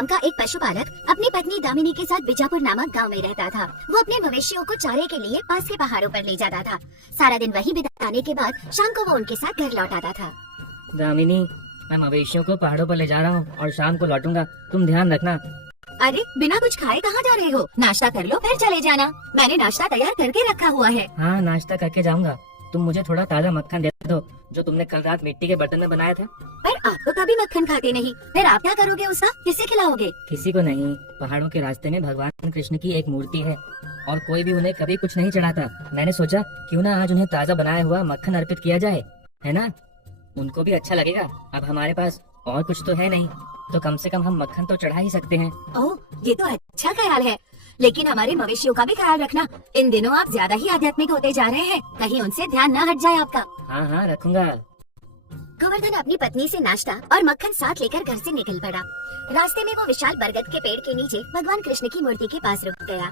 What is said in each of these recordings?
गांव का एक पशुपालक अपनी पत्नी दामिनी के साथ बीजापुर नामक गांव में रहता था। वो अपने मवेशियों को चारे के लिए पास के पहाड़ों पर ले जाता था। सारा दिन वहीं बिताने के बाद शाम को वो उनके साथ घर लौट आता था। दामिनी, मैं मवेशियों को पहाड़ों पर ले जा रहा हूँ और शाम को लौटूंगा, तुम ध्यान रखना। अरे बिना कुछ खाए कहाँ जा रहे हो? नाश्ता कर लो फिर चले जाना। मैंने नाश्ता तैयार करके रखा हुआ है। हाँ, नाश्ता करके जाऊंगा। तुम मुझे थोड़ा ताज़ा मक्खन दे दो जो तुमने कल रात मिट्टी के बर्तन में बनाया था। पर आप तो कभी मक्खन खाते नहीं, फिर आप क्या करोगे उसका? किसे खिलाओगे? किसी को नहीं। पहाड़ों के रास्ते में भगवान कृष्ण की एक मूर्ति है और कोई भी उन्हें कभी कुछ नहीं चढ़ाता। मैंने सोचा क्यों ना आज उन्हें ताज़ा बनाया हुआ मक्खन अर्पित किया जाए, है ना? उनको भी अच्छा लगेगा। अब हमारे पास और कुछ तो है नहीं, तो कम से कम हम मक्खन तो चढ़ा ही सकते हैं। ओह, ये तो अच्छा ख्याल है, लेकिन हमारे मवेशियों का भी ख्याल रखना। इन दिनों आप ज्यादा ही आध्यात्मिक होते जा रहे हैं, कहीं उनसे ध्यान न हट जाए आपका। हाँ हाँ, रखूंगा। गोवर्धन अपनी पत्नी से नाश्ता और मक्खन साथ लेकर घर से निकल पड़ा। रास्ते में वो विशाल बरगद के पेड़ के नीचे भगवान कृष्ण की मूर्ति के पास रुक गया।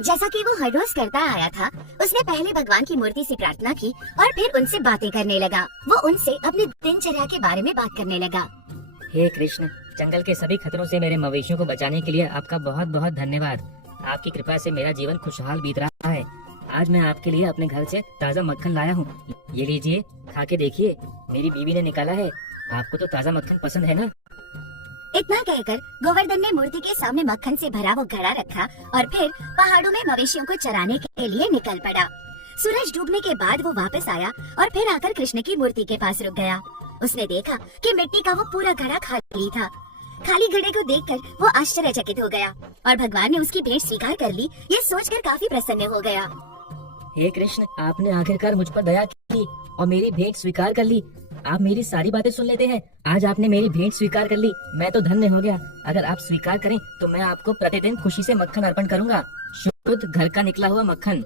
जैसा कि वो हर रोज करता आया था, उसने पहले भगवान की मूर्ति से प्रार्थना की और फिर उनसे बातें करने लगा। वो उनसे अपनी दिनचर्या के बारे में बात करने लगा। हे कृष्ण, जंगल के सभी खतरों से मेरे मवेशियों को बचाने के लिए आपका बहुत बहुत धन्यवाद। आपकी कृपा से मेरा जीवन खुशहाल बीत रहा है। आज मैं आपके लिए अपने घर से ताज़ा मक्खन लाया हूँ। ये लीजिए, खा के देखिए। मेरी बीवी ने निकाला है। आपको तो ताज़ा मक्खन पसंद है ना? इतना कहकर गोवर्धन ने मूर्ति के सामने मक्खन से भरा वो घड़ा रखा और फिर पहाड़ों में मवेशियों को चराने के लिए निकल पड़ा। सूरज डूबने के बाद वो वापस आया और फिर आकर कृष्ण की मूर्ति के पास रुक गया। उसने देखा कि मिट्टी का वो पूरा घड़ा खाली था। खाली घड़े को देखकर वो आश्चर्यचकित हो गया और भगवान ने उसकी भेंट स्वीकार कर ली, ये सोचकर काफी प्रसन्न हो गया। हे कृष्ण, आपने आखिरकार मुझ पर दया की और मेरी भेंट स्वीकार कर ली। आप मेरी सारी बातें सुन लेते हैं। आज आपने मेरी भेंट स्वीकार कर ली, मैं तो धन्य हो गया। अगर आप स्वीकार करें तो मैं आपको प्रतिदिन खुशी से मक्खन अर्पण करूंगा, शुद्ध घर का निकला हुआ मक्खन।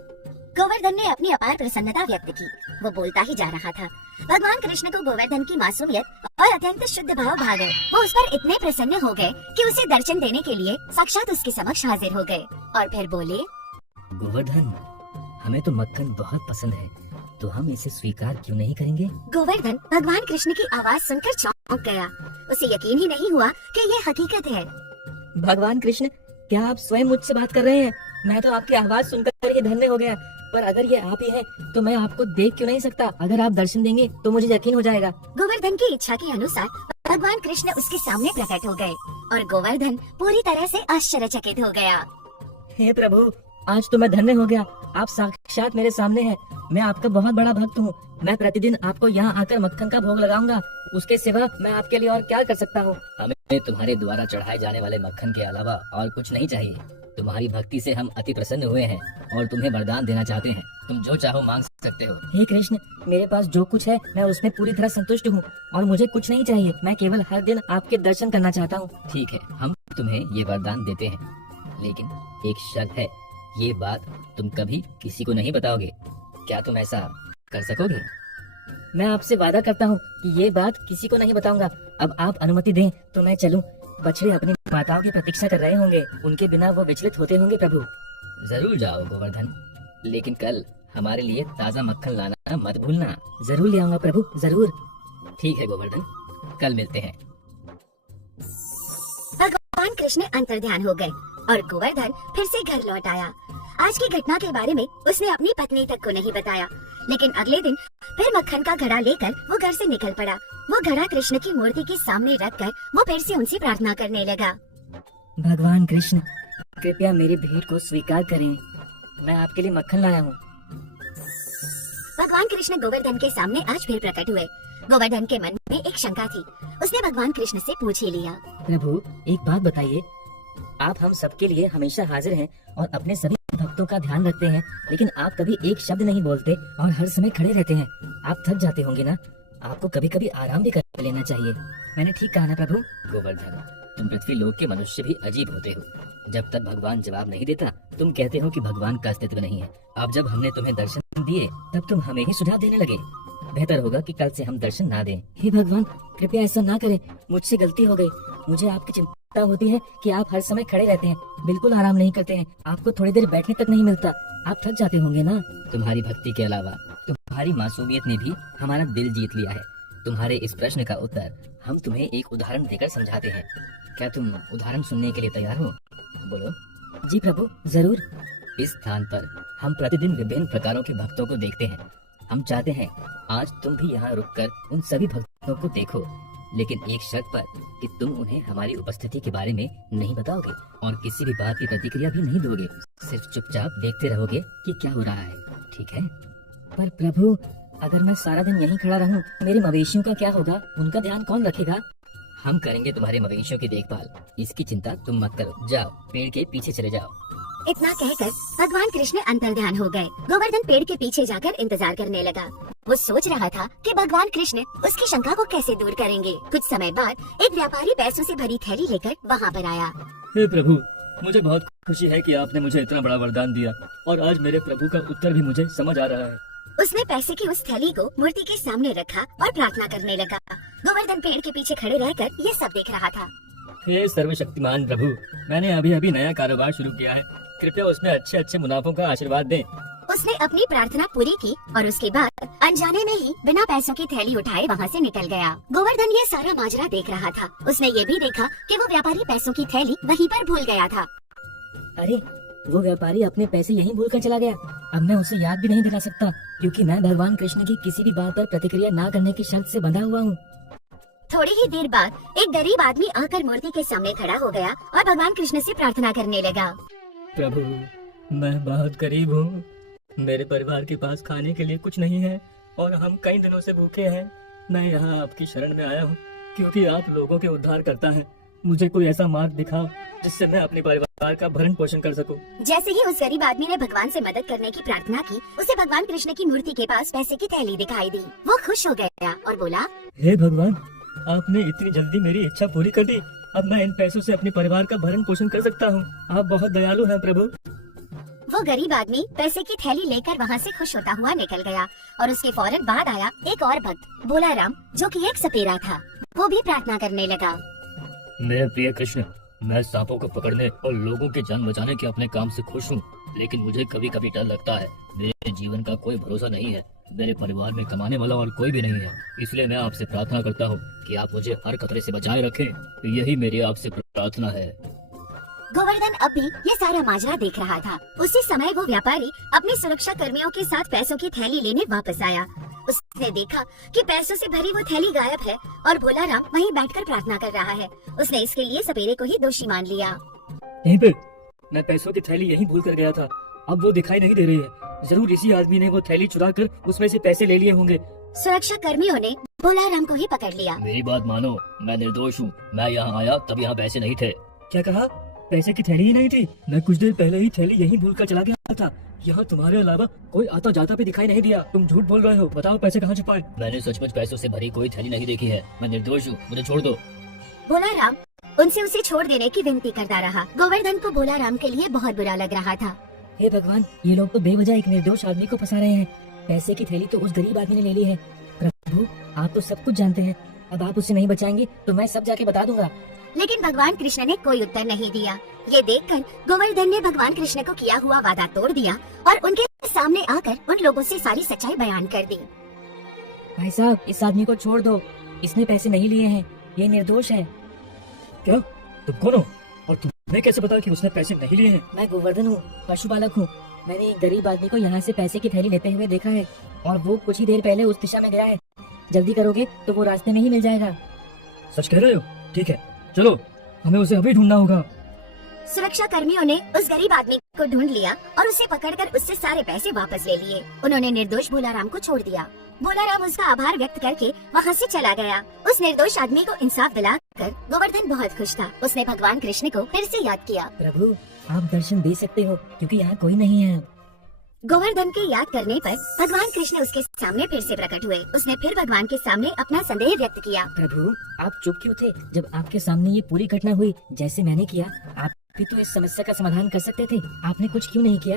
गोवर्धन ने अपनी अपार प्रसन्नता व्यक्त की। वो बोलता ही जा रहा था। भगवान कृष्ण को गोवर्धन की मासूमियत और अत्यंत शुद्ध भाव भा गए। वो उस पर इतने प्रसन्न हो गए कि उसे दर्शन देने के लिए साक्षात उसके समक्ष हाजिर हो गए और फिर बोले, गोवर्धन, हमें तो मक्खन बहुत पसंद है, तो हम इसे स्वीकार क्यों नहीं करेंगे? गोवर्धन भगवान कृष्ण की आवाज सुनकर चौंक गया। उसे यकीन ही नहीं हुआ कि ये हकीकत है। भगवान कृष्ण, क्या आप स्वयं मुझसे बात कर रहे हैं? मैं तो आपकी आवाज सुनकर ही धन्य हो गया। पर अगर ये आप ही हैं, तो मैं आपको देख क्यों नहीं सकता? अगर आप दर्शन देंगे तो मुझे यकीन हो जाएगा। गोवर्धन की इच्छा के अनुसार भगवान कृष्ण उसके सामने प्रकट हो गए और गोवर्धन पूरी तरह से आश्चर्यचकित हो गया। हे प्रभु, आज तो मैं धन्य हो गया। आप साक्षात मेरे सामने हैं। मैं आपका बहुत बड़ा भक्त हूँ। मैं प्रतिदिन आपको यहाँ आकर मक्खन का भोग लगाऊंगा। उसके सिवा मैं आपके लिए और क्या कर सकता हूँ? हमें तुम्हारे द्वारा चढ़ाए जाने वाले मक्खन के अलावा और कुछ नहीं चाहिए। तुम्हारी भक्ति से हम अति प्रसन्न हुए हैं और तुम्हें वरदान देना चाहते हैं। तुम जो चाहो मांग सकते हो। हे कृष्ण, मेरे पास जो कुछ है मैं उसमें पूरी तरह संतुष्ट हूँ और मुझे कुछ नहीं चाहिए। मैं केवल हर दिन आपके दर्शन करना चाहता हूँ। ठीक है, हम तुम्हें ये वरदान देते हैं, लेकिन एक शर्त है। ये बात तुम कभी किसी को नहीं बताओगे। क्या तुम ऐसा कर सकोगे? मैं आपसे वादा करता हूँ कि ये बात किसी को नहीं बताऊंगा। अब आप अनुमति दें तो मैं चलूं। बछड़े अपनी माताओं की प्रतीक्षा कर रहे होंगे, उनके बिना वो विचलित होते होंगे। प्रभु, जरूर जाओ गोवर्धन, लेकिन कल हमारे लिए ताज़ा मक्खन लाना मत भूलना। जरूर ले आऊंगा प्रभु, जरूर। ठीक है गोवर्धन, कल मिलते हैं। भगवान कृष्ण अंतर्ध्यान हो गए और गोवर्धन फिर से घर लौट आया। आज की घटना के बारे में उसने अपनी पत्नी तक को नहीं बताया, लेकिन अगले दिन फिर मक्खन का घड़ा लेकर वो घर से निकल पड़ा। वो घड़ा कृष्ण की मूर्ति के सामने रखकर वो फिर से उनसे प्रार्थना करने लगा। भगवान कृष्ण, कृपया मेरी भेंट को स्वीकार करें। मैं आपके लिए मक्खन लाया हूँ। भगवान कृष्ण गोवर्धन के सामने आज फिर प्रकट हुए। गोवर्धन के मन में एक शंका थी। उसने भगवान कृष्ण से पूछ ही लिया, प्रभु एक बात बताइए, आप हम सबके लिए हमेशा हाजिर हैं और अपने सभी भक्तों का ध्यान रखते हैं, लेकिन आप कभी एक शब्द नहीं बोलते और हर समय खड़े रहते हैं। आप थक जाते होंगे ना? आपको कभी कभी आराम भी कर लेना चाहिए। मैंने ठीक कहा ना प्रभु? गोवर्धन, तुम पृथ्वी लोक के मनुष्य भी अजीब होते हो। जब तक भगवान जवाब नहीं देता, तुम कहते हो कि भगवान का अस्तित्व नहीं है। अब जब हमने तुम्हें दर्शन दिए, तब तुम हमें ही सुझाव देने लगे। बेहतर होगा कि कल से हम दर्शन ना दें। हे भगवान, कृपया ऐसा ना करें। मुझसे गलती हो गई। मुझे आपकी चिंता होती है कि आप हर समय खड़े रहते हैं, बिल्कुल आराम नहीं करते हैं। आपको थोड़ी देर बैठने तक नहीं मिलता। आप थक जाते होंगे ना? तुम्हारी भक्ति के अलावा तुम्हारी मासूमियत ने भी हमारा दिल जीत लिया है। तुम्हारे इस प्रश्न का उत्तर हम तुम्हें एक उदाहरण देकर समझाते हैं। क्या तुम उदाहरण सुनने के लिए तैयार हो? बोलो। जी प्रभु, जरूर। इस स्थान पर हम प्रतिदिन विभिन्न प्रकारों के भक्तों को देखते हैं। हम चाहते हैं आज तुम भी यहाँ रुककर उन सभी भक्तों को देखो, लेकिन एक शर्त पर कि तुम उन्हें हमारी उपस्थिति के बारे में नहीं बताओगे और किसी भी बात की प्रतिक्रिया भी नहीं दोगे। सिर्फ चुपचाप देखते रहोगे कि क्या हो रहा है, ठीक है? पर प्रभु, अगर मैं सारा दिन यहीं खड़ा रहूं, मेरे मवेशियों का क्या होगा? उनका ध्यान कौन रखेगा? हम करेंगे तुम्हारे मवेशियों की देखभाल, इसकी चिंता तुम मत करो। जाओ, पेड़ के पीछे चले जाओ। इतना कहकर भगवान कृष्ण अंतर्ध्यान हो गए। गोवर्धन पेड़ के पीछे जाकर इंतजार करने लगा। वो सोच रहा था कि भगवान कृष्ण उसकी शंका को कैसे दूर करेंगे। कुछ समय बाद एक व्यापारी पैसों से भरी थैली लेकर वहाँ पर आया। हे प्रभु, मुझे बहुत खुशी है कि आपने मुझे इतना बड़ा वरदान दिया और आज मेरे प्रभु का उत्तर भी मुझे समझ आ रहा है। उसने पैसे की उस थैली को मूर्ति के सामने रखा और प्रार्थना करने लगा। गोवर्धन पेड़ के पीछे खड़े रहकर ये सब देख रहा था। हे सर्वशक्तिमान प्रभु, मैंने अभी अभी नया कारोबार शुरू किया है, कृपया उसमें अच्छे अच्छे मुनाफों का आशीर्वाद दें। उसने अपनी प्रार्थना पूरी की और उसके बाद अनजाने में ही बिना पैसों की थैली उठाए वहाँ से निकल गया। गोवर्धन ये सारा माजरा देख रहा था। उसने ये भी देखा कि वो व्यापारी पैसों की थैली वहीं पर भूल गया था। अरे, वो व्यापारी अपने पैसे यहीं भूल कर चला गया। अब मैं उसे याद भी नहीं दिला सकता, क्योंकि मैं भगवान कृष्ण की किसी भी बात पर प्रतिक्रिया न करने की शर्त से बंधा हुआ हूँ। थोड़ी ही देर बाद एक गरीब आदमी आकर मूर्ति के सामने खड़ा हो गया और भगवान कृष्ण से प्रार्थना करने लगा। प्रभु, मैं बहुत गरीब हूँ, मेरे परिवार के पास खाने के लिए कुछ नहीं है और हम कई दिनों से भूखे हैं। मैं यहाँ आपकी शरण में आया हूँ क्योंकि आप लोगों के उद्धार करता है। मुझे कोई ऐसा मार्ग दिखाओ जिससे मैं अपने परिवार का भरण पोषण कर सकूं। जैसे ही उस गरीब आदमी ने भगवान से मदद करने की प्रार्थना की, उसे भगवान कृष्ण की मूर्ति के पास पैसे की थैली दिखाई दी। वो खुश हो गया और बोला, हे भगवान, आपने इतनी जल्दी मेरी इच्छा पूरी कर दी। अब मैं इन पैसों से अपने परिवार का भरण पोषण कर सकता हूँ। आप बहुत दयालु हैं प्रभु। वो गरीब आदमी पैसे की थैली लेकर वहाँ से खुश होता हुआ निकल गया और उसके फौरन बाद आया एक और भक्त बोलाराम, जो कि एक सपेरा था। वो भी प्रार्थना करने लगा। मेरे प्रिय कृष्ण, मैं सांपों को पकड़ने और लोगों की जान बचाने के अपने काम से खुश हूँ, लेकिन मुझे कभी कभी डर लगता है। मेरे जीवन का कोई भरोसा नहीं है, मेरे परिवार में कमाने वाला और कोई भी नहीं है। इसलिए मैं आपसे प्रार्थना करता हूँ कि आप मुझे हर खतरे से बचाए रखें। यही मेरी आपसे प्रार्थना है। गोवर्धन अब भी ये सारा माजरा देख रहा था। उसी समय वो व्यापारी अपने सुरक्षा कर्मियों के साथ पैसों की थैली लेने वापस आया। उसने देखा कि पैसों से भरी वो थैली गायब है और भोलाराम वहीं बैठकर प्रार्थना कर रहा है। उसने इसके लिए सपेरे को ही दोषी मान लिया। यहीं पे मैं पैसों की थैली यहीं भूल कर गया था, अब वो दिखाई नहीं दे रही है। जरूर इसी आदमी ने वो थैली चुरा कर उसमें से पैसे ले लिए होंगे। सुरक्षा कर्मियों ने भोलाराम को ही पकड़ लिया। मेरी बात मानो, मैं निर्दोष हूँ। मैं यहाँ आया तब यहाँ पैसे नहीं थे। क्या कहा? पैसे की थैली ही नहीं थी? मैं कुछ देर पहले ही थैली यहीं भूल कर चला गया था। यहाँ तुम्हारे अलावा कोई आता जाता भी दिखाई नहीं दिया। तुम झूठ बोल रहे हो, बताओ पैसे कहाँ छुपाए? मैंने सचमुच पैसों से भरी कोई थैली नहीं देखी है। मैं निर्दोष हूँ, मुझे छोड़ दो। भोलाराम उनसे उसे छोड़ देने की विनती करता रहा। गोवर्धन को भोलाराम के लिए बहुत बुरा लग रहा था। हे भगवान, ये लोग तो बेवजह एक निर्दोष आदमी को फंसा रहे हैं। पैसे की थैली तो उस गरीब आदमी ने ले ली है। प्रभु, आप तो सब कुछ जानते हैं, अब आप उसे नहीं बचाएंगे तो मैं सब जाके बता दूंगा। लेकिन भगवान कृष्ण ने कोई उत्तर नहीं दिया। ये देखकर गोवर्धन ने भगवान कृष्ण को किया हुआ वादा तोड़ दिया और उनके सामने आकर उन लोगों से सारी सच्चाई बयान कर दी। भाई साहब, इस आदमी को छोड़ दो, इसने पैसे नहीं लिए हैं, ये निर्दोष है। क्या? तुम कौन हो और तुम्हें कैसे पता कि उसने पैसे नहीं लिए हैं? मैं गोवर्धन हूँ, पशुपालक हूँ। मैंने एक गरीब आदमी को यहाँ से पैसे की थैली लेते हुए देखा है और वो कुछ ही देर पहले उस दिशा में गया है। जल्दी करोगे तो वो रास्ते में ही मिल जाएगा। सच कह रहे हो? ठीक है, चलो, हमें उसे अभी ढूंढना होगा। सुरक्षा कर्मियों ने उस गरीब आदमी को ढूंढ लिया और उसे पकड़कर उससे सारे पैसे वापस ले लिए। उन्होंने निर्दोष भोलाराम को छोड़ दिया। भोलाराम उसका आभार व्यक्त करके वहाँ से चला गया। उस निर्दोष आदमी को इंसाफ दिलाकर गोवर्धन बहुत खुश था। उसने भगवान कृष्ण को फिर से याद किया। प्रभु, आप दर्शन दे सकते हो क्योंकि यहाँ कोई नहीं है। गोवर्धन के याद करने पर भगवान कृष्ण उसके सामने फिर से प्रकट हुए। उसने फिर भगवान के सामने अपना संदेह व्यक्त किया। प्रभु, आप चुप क्यों थे जब आपके सामने ये पूरी घटना हुई? जैसे मैंने किया, आप भी तो इस समस्या का समाधान कर सकते थे। आपने कुछ क्यों नहीं किया?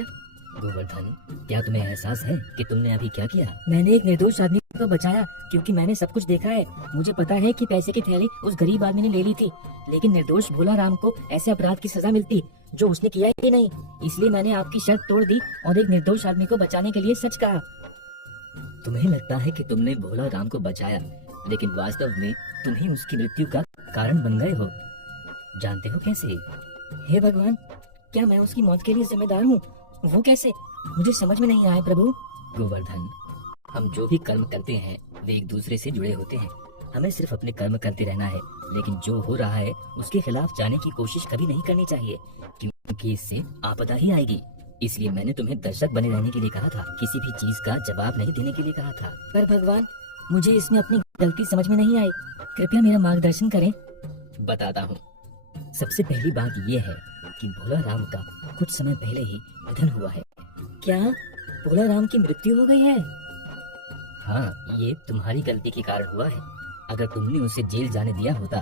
गोवर्धन, क्या तुम्हें एहसास है कि तुमने अभी क्या किया? मैंने एक निर्दोष आदमी को बचाया क्योंकि मैंने सब कुछ देखा है। मुझे पता है कि पैसे की थैली उस गरीब आदमी ने ले ली थी, लेकिन निर्दोष भोलाराम को ऐसे अपराध की सजा मिलती जो उसने किया ही नहीं। इसलिए मैंने आपकी शर्त तोड़ दी और एक निर्दोष आदमी को बचाने के लिए सच कहा। तुम्हें लगता है कि तुमने भोलाराम को बचाया, लेकिन वास्तव में तुम ही उसकी मृत्यु का कारण बन गए हो। जानते हो कैसे? हे भगवान, क्या मैं उसकी मौत के लिए जिम्मेदार हूँ? वो कैसे? मुझे समझ में नहीं आया प्रभु। गोवर्धन, हम जो भी कर्म करते हैं वे एक दूसरे से जुड़े होते हैं। हमें सिर्फ अपने कर्म करते रहना है, लेकिन जो हो रहा है उसके खिलाफ जाने की कोशिश कभी नहीं करनी चाहिए, क्योंकि इससे आपदा ही आएगी। इसलिए मैंने तुम्हें दर्शक बने रहने के लिए कहा था, किसी भी चीज का जवाब नहीं देने के लिए कहा था। पर भगवान, मुझे इसमें अपनी गलती समझ में नहीं आई। कृपया मेरा मार्गदर्शन करें। बताता हूँ। सबसे पहली बात ये है कि भोला राम का कुछ समय पहले ही निधन हुआ है। क्या भोला राम की मृत्यु हो गई है? हाँ, ये तुम्हारी गलती के कारण हुआ है। अगर तुमने उसे जेल जाने दिया होता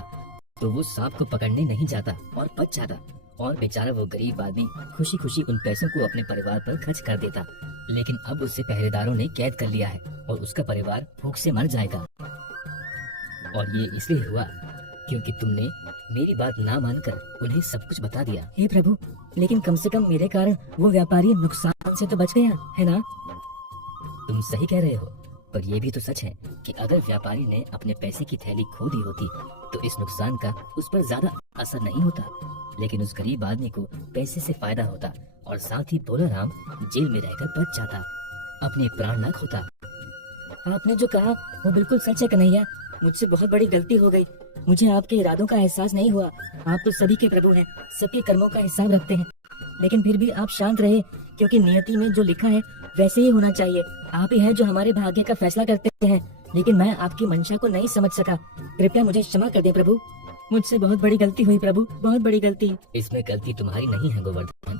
तो वो सांप को पकड़ने नहीं जाता और बच जाता, और बेचारा वो गरीब आदमी खुशी खुशी उन पैसों को अपने परिवार पर खर्च कर देता। लेकिन अब उसे पहरेदारों ने कैद कर लिया है और उसका परिवार भूख से मर जाएगा। और ये इसलिए हुआ क्योंकि तुमने मेरी बात ना मानकर उन्हें सब कुछ बता दिया। हे प्रभु, लेकिन कम से कम मेरे कारण वो व्यापारी नुकसान से तो बच गया है ना? तुम सही कह रहे हो, पर यह भी तो सच है कि अगर व्यापारी ने अपने पैसे की थैली खो दी होती तो इस नुकसान का उस पर ज्यादा असर नहीं होता, लेकिन उस गरीब आदमी को पैसे से फायदा होता और साथ ही भोला राम जेल में रहकर बच जाता, अपने प्राण न खोता। आपने जो कहा वो बिल्कुल सच है कन्हैया। मुझसे बहुत बड़ी गलती हो गई। मुझे आपके इरादों का एहसास नहीं हुआ। आप तो सभी के प्रभु हैं, सबके कर्मों का हिसाब रखते हैं। लेकिन फिर भी आप शांत रहे, क्योंकि नियति में जो लिखा है वैसे ही होना चाहिए। आप ही हैं जो हमारे भाग्य का फैसला करते हैं, लेकिन मैं आपकी मंशा को नहीं समझ सका। कृपया मुझे क्षमा कर दें प्रभु। मुझसे बहुत बड़ी गलती हुई प्रभु, बहुत बड़ी गलती। इसमें गलती तुम्हारी नहीं है गोवर्धन,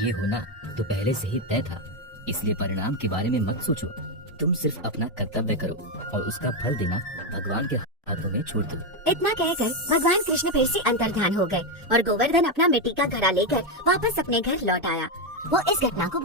ये होना तो पहले से ही तय था, इसलिए परिणाम के बारे में मत सोचो। तुम सिर्फ अपना कर्तव्य करो और उसका फल देना भगवान के हाथों में छोड़ दो। इतना कहकर भगवान कृष्ण फिर से अंतर्ध्यान हो गए और गोवर्धन अपना मिट्टी का घड़ा लेकर वापस अपने घर लौट आया। वो इस घटना को